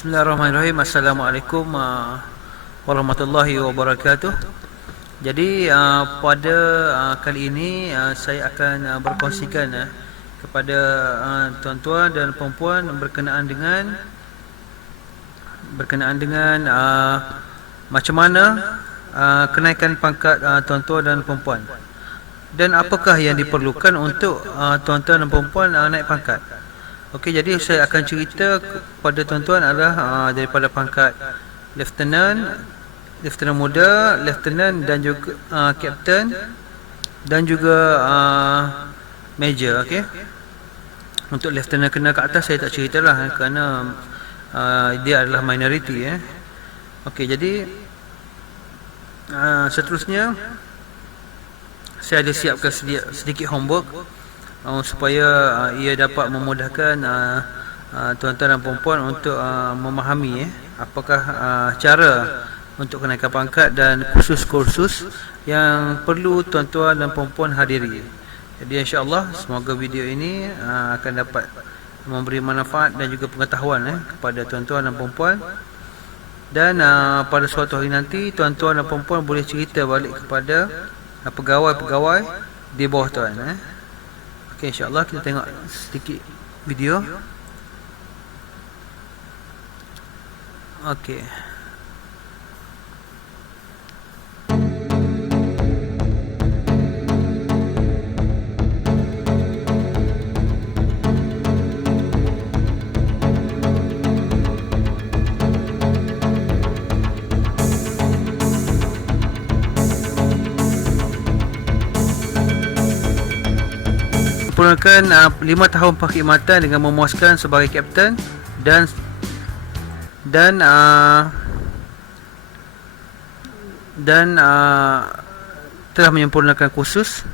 Bismillahirrahmanirrahim. Assalamualaikum warahmatullahi wabarakatuh. Jadi pada kali ini saya akan berkongsikan kepada tuan-tuan dan puan-puan berkenaan dengan macam mana kenaikan pangkat tuan-tuan dan puan-puan, dan apakah yang diperlukan untuk tuan-tuan dan puan-puan naik pangkat. Okey, jadi saya akan cerita kepada tuan-tuan adalah daripada pangkat lieutenant muda, lieutenant dan juga captain dan juga major. Okey, untuk lieutenant kena ke atas saya tak ceritalah kerana dia adalah minority. Okey, jadi seterusnya saya ada siapkan sedikit homework supaya ia dapat memudahkan tuan-tuan dan puan-puan untuk memahami apakah cara untuk kenaikan pangkat dan kursus-kursus yang perlu tuan-tuan dan puan-puan hadiri. Jadi insya-Allah semoga video ini akan dapat memberi manfaat dan juga pengetahuan kepada tuan-tuan dan puan-puan, dan pada suatu hari nanti tuan-tuan dan puan-puan boleh cerita balik kepada pegawai-pegawai di bawah tuan. Okey, insya-Allah kita tengok sedikit video. Okey. Sempurnakan 5 tahun perkhidmatan dengan memuaskan sebagai kapten dan telah menyempurnakan kursus.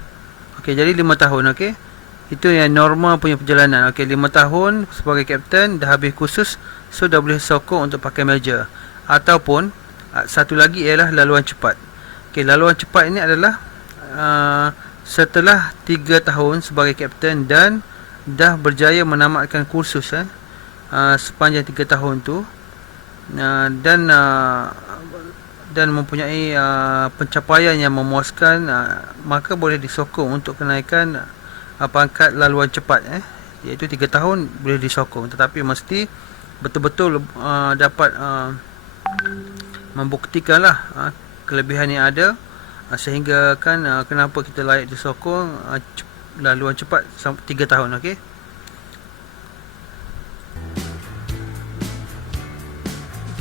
Okey, jadi 5 tahun. Okey, itu yang normal punya perjalanan. Okey, 5 tahun sebagai kapten, dah habis kursus, so dah boleh sokong untuk pakai major. Ataupun satu lagi ialah laluan cepat. Okey, laluan cepat ini adalah setelah 3 tahun sebagai kapten dan dah berjaya menamatkan kursus sepanjang 3 tahun tu, dan mempunyai pencapaian yang memuaskan, maka boleh disokong untuk kenaikan pangkat laluan cepat, iaitu 3 tahun boleh disokong, tetapi mesti betul-betul dapat membuktikanlah kelebihan yang ada, sehingga kan kenapa kita layak disokong laluan cepat 3 tahun. Okey,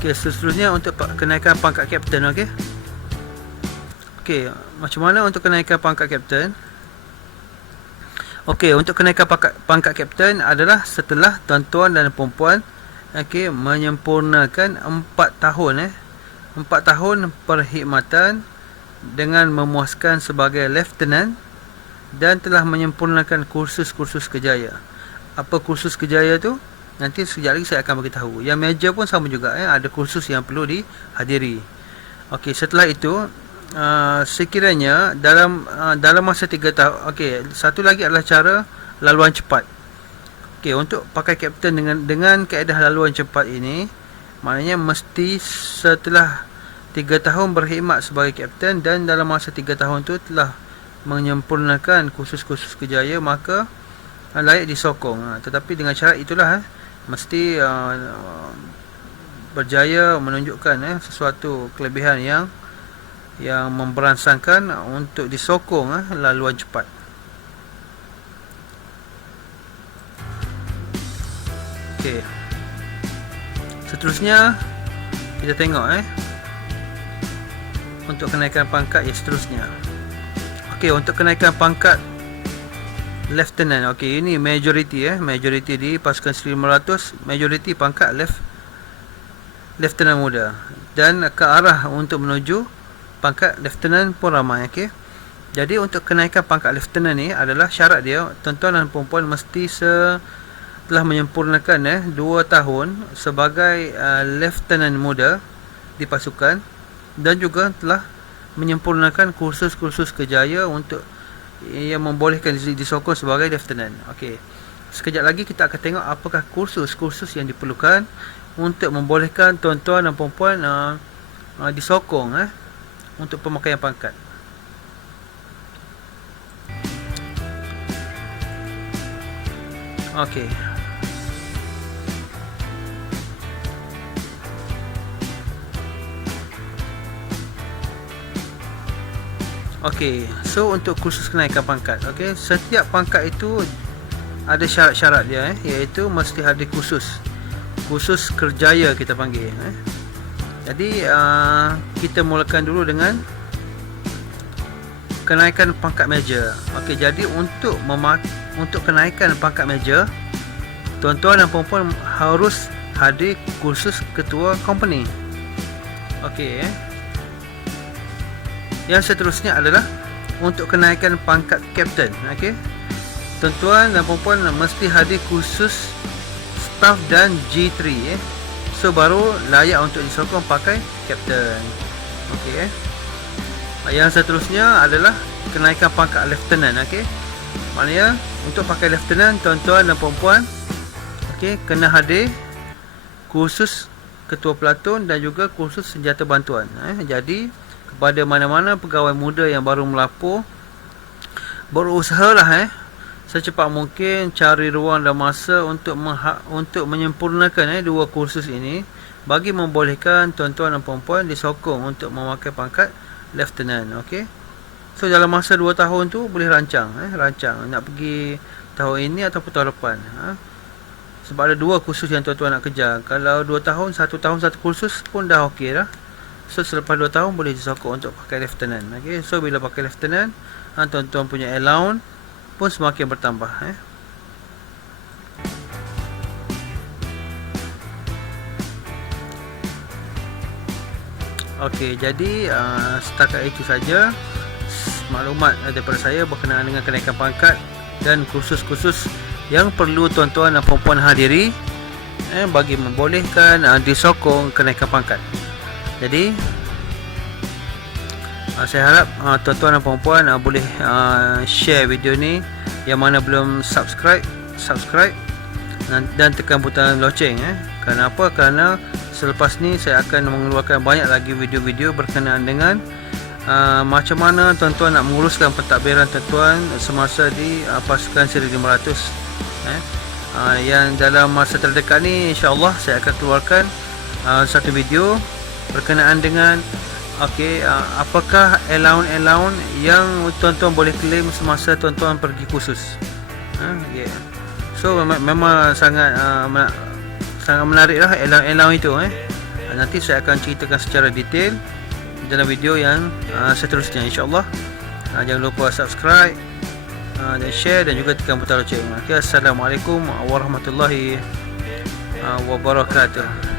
seterusnya untuk kenaikan pangkat kapten. Okey, macam mana untuk kenaikan pangkat kapten? Okey, untuk kenaikan pangkat kapten adalah setelah tuan-tuan dan puan-puan menyempurnakan 4 tahun 4 tahun perkhidmatan dengan memuaskan sebagai lieutenant dan telah menyempurnakan kursus-kursus kejaya. Apa kursus kejaya tu? Nanti sekejap lagi saya akan beritahu. Yang major pun sama juga, ada kursus yang perlu dihadiri. Okey, setelah itu sekiranya dalam masa 3 tahun. Okey, satu lagi adalah cara laluan cepat. Okey, untuk pakai kapten dengan kaedah laluan cepat ini, maknanya mesti setelah 3 tahun berkhidmat sebagai kapten dan dalam masa 3 tahun tu telah menyempurnakan kursus-kursus kejaya, maka layak disokong. Tetapi dengan syarat itulah, mesti berjaya menunjukkan sesuatu kelebihan yang memberansangkan untuk disokong laluan cepat. Okey, seterusnya kita tengok untuk kenaikan pangkat yang seterusnya. Okey, untuk kenaikan pangkat lieutenant. Okey, ini majority majority di pasukan 1500, majority pangkat lieutenant muda, dan ke arah untuk menuju pangkat lieutenant pun ramai. Okey, jadi untuk kenaikan pangkat lieutenant ni adalah syarat dia, tuan-tuan dan puan-puan mesti telah menyempurnakan 2 tahun sebagai lieutenant muda di pasukan, dan juga telah menyempurnakan kursus-kursus kejaya untuk yang membolehkan disokong sebagai lieutenant. Okey, sekejap lagi kita akan tengok apakah kursus-kursus yang diperlukan untuk membolehkan tuan-tuan dan puan-puan disokong untuk pemakaian pangkat. Okey. Okey, so untuk kursus kenaikan pangkat, okey, setiap pangkat itu ada syarat-syarat dia, iaitu mesti ada kursus kerjaya kita panggil. Jadi kita mulakan dulu dengan kenaikan pangkat meja. Okey, jadi untuk kenaikan pangkat meja, tuan-tuan dan puan-puan harus hadir kursus ketua company. Okey. Yang seterusnya adalah untuk kenaikan pangkat kapten. Okey. Tuan-tuan dan puan-puan mesti hadir kursus staff dan G3 So baru layak untuk disokong pakai kapten. Okey. Yang seterusnya adalah kenaikan pangkat lieutenant. Okey. Maknanya untuk pakai lieutenant, tuan-tuan dan puan-puan kena hadir kursus ketua pelatun dan juga kursus senjata bantuan. Jadi kepada mana-mana pegawai muda yang baru melapor, berusahalah secepat mungkin cari ruang dan masa untuk menyempurnakan dua kursus ini bagi membolehkan tuan-tuan dan puan-puan disokong untuk memakai pangkat lieutenant. Okey. So dalam masa 2 tahun tu boleh rancang nak pergi tahun ini ataupun tahun depan. Sebab ada 2 kursus yang tuan-tuan nak kejar. Kalau 2 tahun, 1 tahun 1 kursus pun dah okey dah. So selepas 2 tahun boleh disokong untuk pakai lieutenant. Okey, so bila pakai lieutenant, tuan-tuan punya allowance pun semakin bertambah. Okey, jadi setakat itu saja maklumat daripada saya berkenaan dengan kenaikan pangkat dan kursus-kursus yang perlu tuan-tuan dan puan-puan hadiri bagi membolehkan disokong kenaikan pangkat. Jadi saya harap tuan-tuan dan puan-puan boleh share video ni. Yang mana belum subscribe dan tekan butang loceng. Kenapa? Kerana selepas ni saya akan mengeluarkan banyak lagi video-video berkenaan dengan macam mana tuan-tuan nak menguruskan pentadbiran tuan-tuan semasa di pasukan 1500. Yang dalam masa terdekat ni insya-Allah saya akan keluarkan satu video berkenaan dengan apakah allowance yang tuan-tuan boleh claim semasa tuan-tuan pergi kursus. So memang sangat menarik lah allowance itu. Nanti saya akan ceritakan secara detail dalam video yang seterusnya insya-Allah. Jangan lupa subscribe dan share dan juga tekan butang loceng. Assalamualaikum warahmatullahi wabarakatuh.